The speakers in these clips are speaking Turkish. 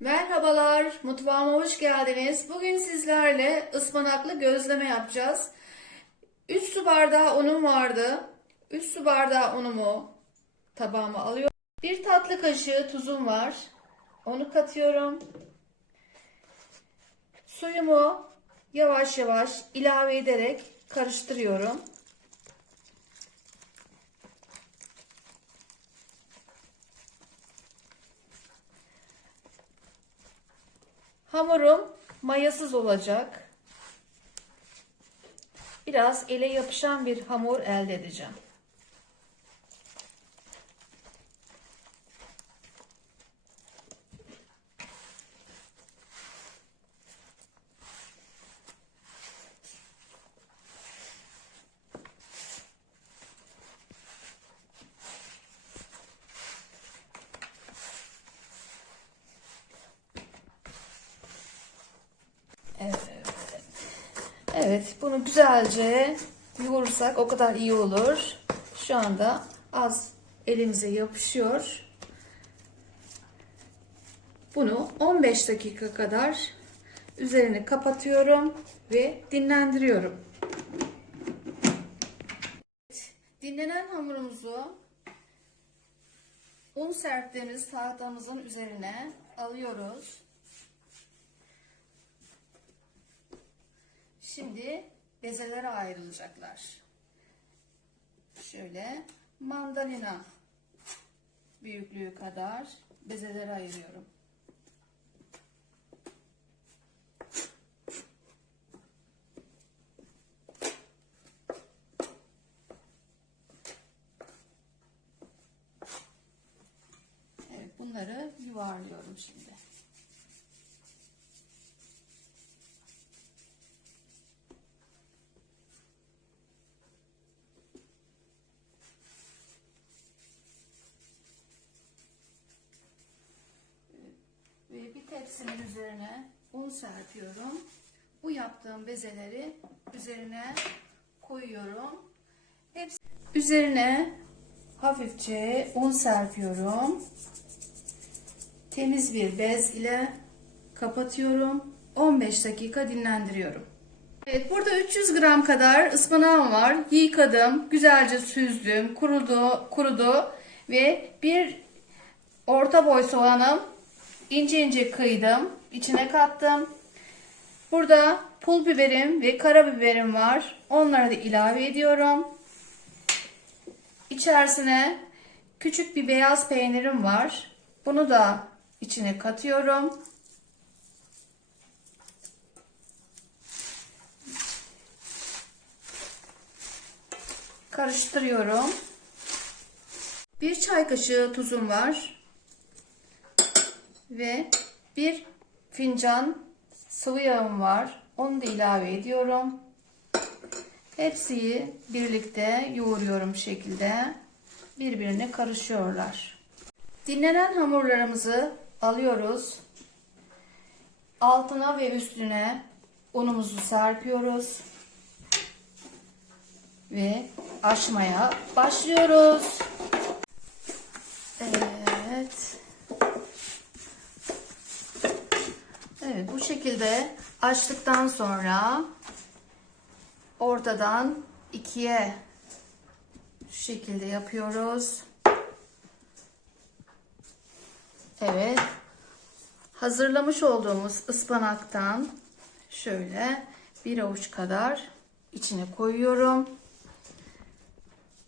Merhabalar, mutfağıma hoş geldiniz. Bugün sizlerle ıspanaklı gözleme yapacağız. 3 su bardağı unum vardı. 3 su bardağı unumu tabağıma alıyorum. 1 tatlı kaşığı tuzum var. Onu katıyorum. Suyumu yavaş yavaş ilave ederek karıştırıyorum. Hamurum mayasız olacak. Biraz ele yapışan bir hamur elde edeceğim. Evet, bunu güzelce yoğurursak o kadar iyi olur. Şu anda az elimize yapışıyor. Bunu 15 dakika kadar üzerini kapatıyorum ve dinlendiriyorum. Dinlenen hamurumuzu un serptiğimiz tahtamızın üzerine alıyoruz. Şimdi bezelere ayrılacaklar. Şöyle mandalina büyüklüğü kadar bezelere ayırıyorum. Evet bunları yuvarlıyorum şimdi. Tepsinin üzerine un serpiyorum. Bu yaptığım bezeleri üzerine koyuyorum. Hepsi üzerine hafifçe un serpiyorum. Temiz bir bez ile kapatıyorum. 15 dakika dinlendiriyorum. Evet, burada 300 gram kadar ıspanağım var. Yıkadım, güzelce süzdüm, kurudu, kurudu ve bir orta boy soğanım ince ince kıydım. içine kattım. Burada pul biberim ve karabiberim var. Onları da ilave ediyorum. İçerisine küçük bir beyaz peynirim var. Bunu da içine katıyorum. Karıştırıyorum. Bir çay kaşığı tuzum var ve bir fincan sıvı yağım var. Onu da ilave ediyorum. Hepsini birlikte yoğuruyorum şekilde. Birbirine karışıyorlar. Dinlenen hamurlarımızı alıyoruz. Altına ve üstüne unumuzu serpiyoruz. Ve açmaya başlıyoruz. Evet. Şekilde açtıktan sonra ortadan ikiye şu şekilde yapıyoruz. Evet. Hazırlamış olduğumuz ıspanaktan şöyle bir avuç kadar içine koyuyorum.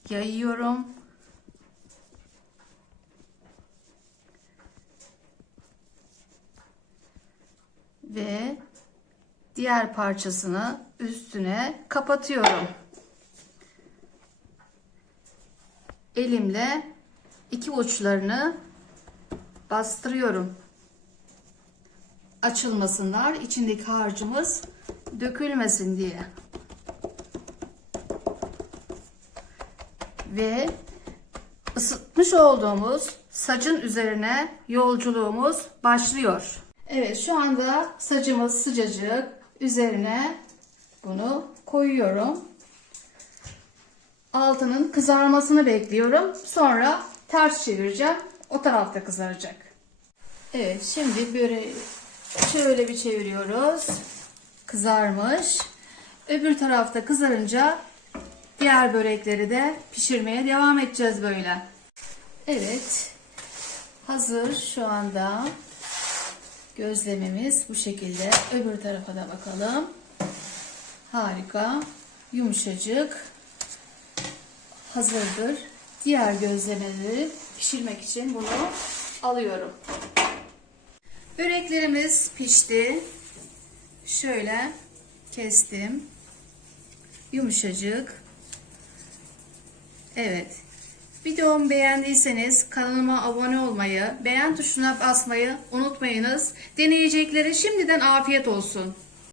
Yayıyorum. ve diğer parçasını üstüne kapatıyorum. Elimle iki uçlarını bastırıyorum. Açılmasınlar, içindeki harcımız dökülmesin diye. Ve ısıtmış olduğumuz sacın üzerine yolculuğumuz başlıyor. Evet şu anda sacımız sıcacık. Üzerine bunu koyuyorum. Altının kızarmasını bekliyorum. Sonra ters çevireceğim. O tarafta kızaracak. Evet şimdi böreği şöyle bir çeviriyoruz. Kızarmış. Öbür tarafta kızarınca diğer börekleri de pişirmeye devam edeceğiz böyle. Evet. Hazır şu anda gözlememiz bu şekilde. Öbür tarafa da bakalım. Harika. Yumuşacık. Hazırdır. Diğer gözlemeleri pişirmek için bunu alıyorum. Böreklerimiz pişti. Şöyle kestim. Yumuşacık. Evet. Videomu beğendiyseniz kanalıma abone olmayı, beğen tuşuna basmayı unutmayınız. Deneyeceklere şimdiden afiyet olsun.